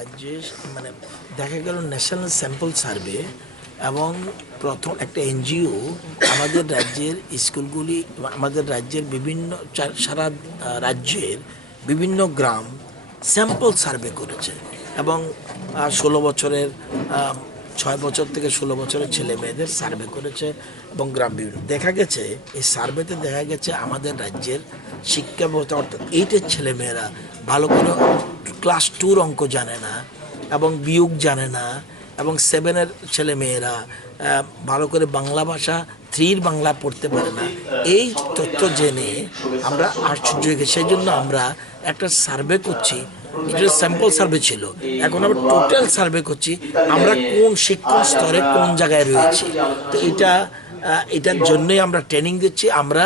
রাজ্যে মানে দেখা গেল ন্যাশনাল স্যাম্পল সার্ভে এবং প্রথম একটা এনজিও আমাদের রাজ্যের স্কুলগুলি আমাদের রাজ্যের বিভিন্ন সারা রাজ্যের বিভিন্ন গ্রাম স্যাম্পল সার্ভে করেছে এবং 16 বছরের 6 বছর থেকে 16 বছরের ছেলে মেয়েদের সার্ভে করেছে এবং গ্রাম বিভিন্ন দেখা গেছে এই সার্ভেতে দেখা গেছে আমাদের রাজ্যের শিক্ষা ব্যবস্থা অর্থাৎ 8-এর ছেলেমেয়েরা ভালো করে ক্লাস 2 অঙ্ক জানে না এবং বিয়োগ জানে না এবং 7-এর ছেলেমেয়েরা ভালো করে বাংলা ভাষা 3 বাংলা পড়তে পারে না। এই তথ্য জেনে আমরা আশ্চর্য হয়ে গেছি। সেই জন্য আমরা একটা সার্ভে করছি, এটা স্যাম্পল সার্ভে ছিল, এখন আমরা টোটাল সার্ভে করছি আমরা কোন শিক্ষণ স্তরে কোন জায়গায় রয়েছি। তো এটার জন্যই আমরা ট্রেনিং দিচ্ছি। আমরা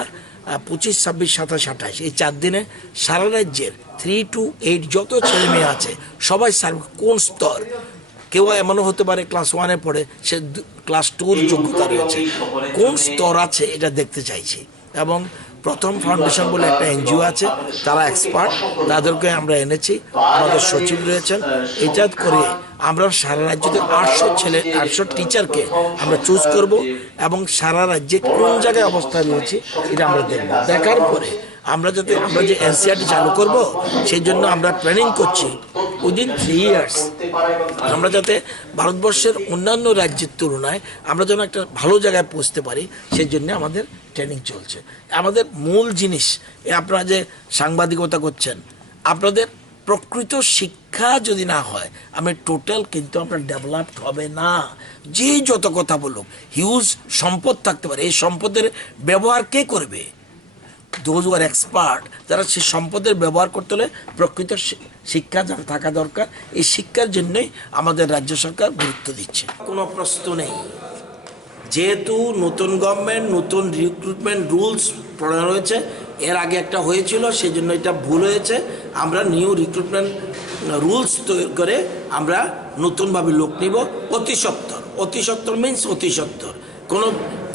25, 26, 27, 28 এই 4 দিনে সারা রাজ্যের 3 to 8 যত ছেলে মেয়ে আছে সবাই সার্ভে কোন স্তর, কেউ এমনও হতে পারে ক্লাস 1-এ পড়ে সে ক্লাস 2-র যোগ্যতা রয়েছে, কোন স্তর আছে এটা দেখতে চাইছি। এবং প্রথম ফাউন্ডেশন বলে একটা এনজিও আছে, তারা এক্সপার্ট, তাদেরকে আমরা এনেছি, আমাদের সচিব রয়েছেন। এটা করে আমরা সারা রাজ্যতে 800 টিচারকে আমরা চুজ করব এবং সারা রাজ্যে কোন জায়গায় অবস্থা রয়েছে এটা আমরা দেখব। দেখার পরে আমরা যে এনসিআরটি চালু করব সেই জন্য আমরা প্ল্যানিং করছি উইদিন 3 ইয়ার্স আমরা যাতে ভারতবর্ষের অন্যান্য রাজ্যের তুলনায় আমরা যেন একটা ভালো জায়গায় পৌঁছতে পারি, সেই জন্য আমাদের ট্রেনিং চলছে। আমাদের মূল জিনিস আপনারা যে সাংবাদিকতা করছেন, আপনাদের প্রকৃত শিক্ষা যদি না হয় আমি টোটাল কিন্তু আপনার ডেভেলপড হবে না। যে যত কথা বলুক, হিউজ সম্পদ থাকতে পারে, এই সম্পদের ব্যবহার কে করবে? দোজ হু আর এক্সপার্ট, যারা সেই সম্পদের ব্যবহার করতে হলে প্রকৃত শিক্ষা যারা থাকা দরকার। এই শিক্ষার জন্যই আমাদের রাজ্য সরকার গুরুত্ব দিচ্ছে। কোনো প্রশ্ন নেই, যেহেতু নতুন গভর্নমেন্ট নতুন রিক্রুটমেন্ট রুলস প্রণয়ন হয়েছে, এর আগে একটা হয়েছিল সেই জন্য এটা ভুল হয়েছে। আমরা নিউ রিক্রুটমেন্ট রুলস তৈরি করে আমরা নতুনভাবে লোক নিব অতি সত্বর মিনস অতি সত্বর।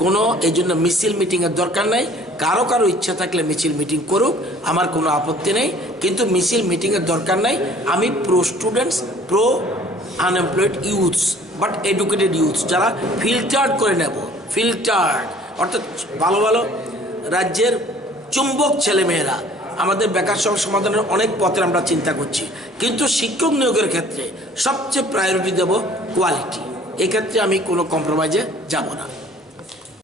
কোনো এই জন্য মিছিল মিটিংয়ের দরকার নাই। কারো ইচ্ছা থাকলে মিছিল মিটিং করুক, আমার কোনো আপত্তি নেই, কিন্তু মিছিল মিটিংয়ের দরকার নাই। আমি pro students, pro unemployed youths but educated youths, যারা ফিল্টার্ড করে নেব, ফিল্টার্ড অর্থাৎ ভালো ভালো রাজ্যের চুম্বক ছেলেমেয়েরা। আমাদের বেকার সমস্যা সমাধানের অনেক পথের আমরা চিন্তা করছি, কিন্তু শিক্ষক নিয়োগের ক্ষেত্রে সবচেয়ে প্রায়োরিটি দেব কোয়ালিটি। এক্ষেত্রে আমি কোনো কম্প্রোমাইজে যাব না।